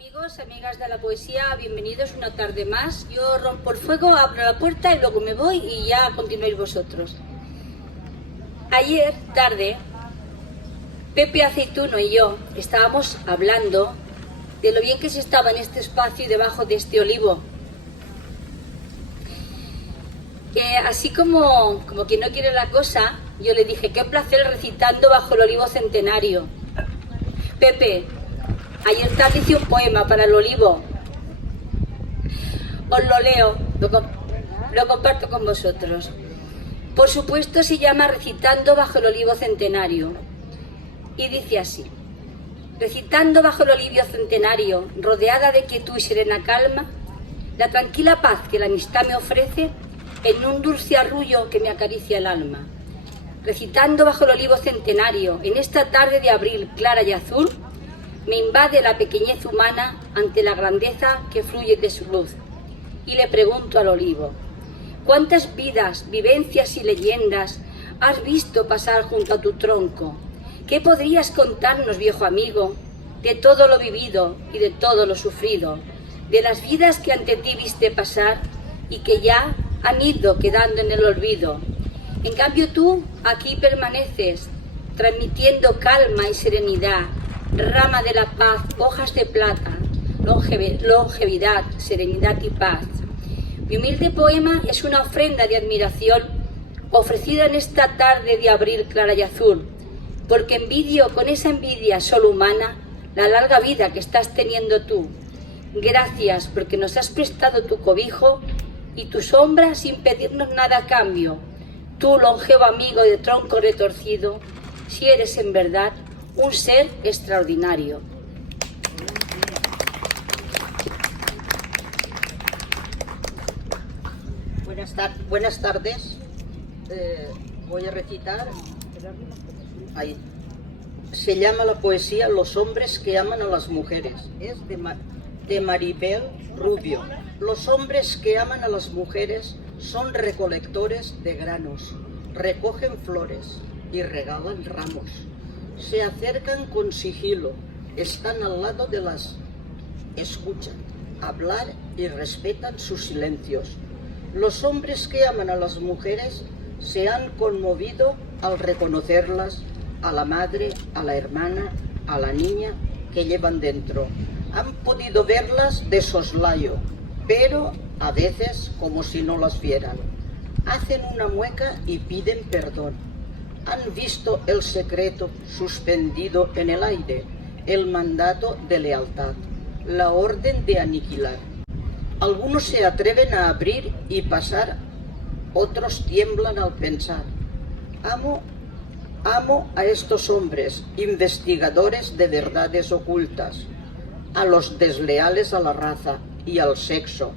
Amigos, amigas de la poesía, bienvenidos una tarde más. Yo rompo el fuego, abro la puerta y luego me voy y ya continuáis vosotros. Ayer tarde, Pepe Aceituno y yo estábamos hablando de lo bien que se estaba en este espacio y debajo de este olivo. Así como quien no quiere la cosa, yo le dije, qué placer recitando bajo el olivo centenario. Pepe, ayer tarde hice un poema para el olivo. Os lo leo, lo comparto con vosotros. Por supuesto se llama Recitando bajo el olivo centenario. Y dice así: recitando bajo el olivo centenario, rodeada de quietud y serena calma, la tranquila paz que la amistad me ofrece en un dulce arrullo que me acaricia el alma. Recitando bajo el olivo centenario, en esta tarde de abril clara y azul, me invade la pequeñez humana ante la grandeza que fluye de su luz. Y le pregunto al olivo, ¿cuántas vidas, vivencias y leyendas has visto pasar junto a tu tronco? ¿Qué podrías contarnos, viejo amigo, de todo lo vivido y de todo lo sufrido, de las vidas que ante ti viste pasar y que ya han ido quedando en el olvido? En cambio tú aquí permaneces, transmitiendo calma y serenidad, rama de la paz, hojas de plata, longevidad, serenidad y paz. Mi humilde poema es una ofrenda de admiración ofrecida en esta tarde de abril clara y azul, porque envidio con esa envidia solo humana la larga vida que estás teniendo tú. Gracias porque nos has prestado tu cobijo y tu sombra sin pedirnos nada a cambio. Tú, longevo amigo de tronco retorcido, si eres en verdad un ser extraordinario. Buenas tardes. Voy a recitar. Ahí. Se llama la poesía Los hombres que aman a las mujeres. Es de Maribel Rubio. Los hombres que aman a las mujeres son recolectores de granos, recogen flores y regalan ramos. Se acercan con sigilo, están al lado de las... escuchan, hablar y respetan sus silencios. Los hombres que aman a las mujeres se han conmovido al reconocerlas, a la madre, a la hermana, a la niña que llevan dentro. Han podido verlas de soslayo, pero a veces como si no las vieran. Hacen una mueca y piden perdón. Han visto el secreto suspendido en el aire, el mandato de lealtad, la orden de aniquilar. Algunos se atreven a abrir y pasar, otros tiemblan al pensar. Amo a estos hombres, investigadores de verdades ocultas, a los desleales a la raza y al sexo,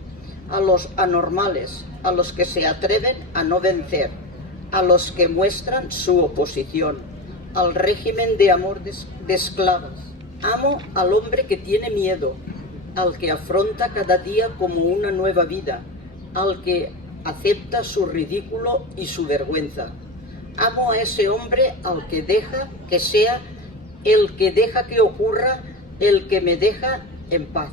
a los anormales, a los que se atreven a no vencer, a los que muestran su oposición, al régimen de amor de esclavas. Amo al hombre que tiene miedo, al que afronta cada día como una nueva vida, al que acepta su ridículo y su vergüenza. Amo a ese hombre al que deja que sea, el que deja que ocurra, el que me deja en paz.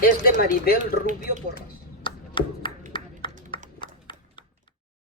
Es de Maribel Rubio Porras.